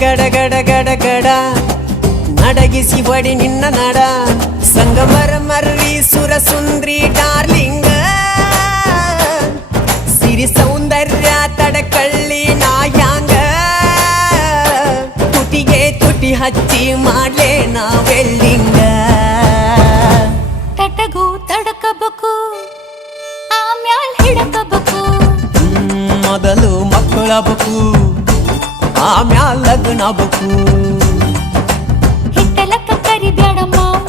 ಗಡ ಗಡ ಗಡ ಗಡ ನಡಗಿಸಿ ಬಡಿ ನಿನ್ನ ನಡ ಸಂಗಮರ ಮರ್ರಿ ಸುರ ಸುಂದ್ರಿ ಡಾರ್ಲಿಂಗ ಸಿರಿ ಸೌಂದರ್ಯ ತಡಕಳ್ಳಿ ನಾಯಾಂಗ ತುಟಿಗೆ ತುಟಿ ಹಚ್ಚಿ ಮಾಡ್ಲೆ ನಾ ವೆಲ್ಡಿಂಗ ತಟಗೂ ತಡಕಬೇಕು ಆಮ್ಯಾಲ್ ಹಿಡಕಬೇಕು ಮೊದಲು ಮಕ್ಕಳಬೇಕು ಆಮ್ಯಾಲ ಲಗ್ನಬೇಕು ಹಿಟ್ಟಲಕ್ಕ ಕರಿಬ್ಯಾಡ ಮಾವ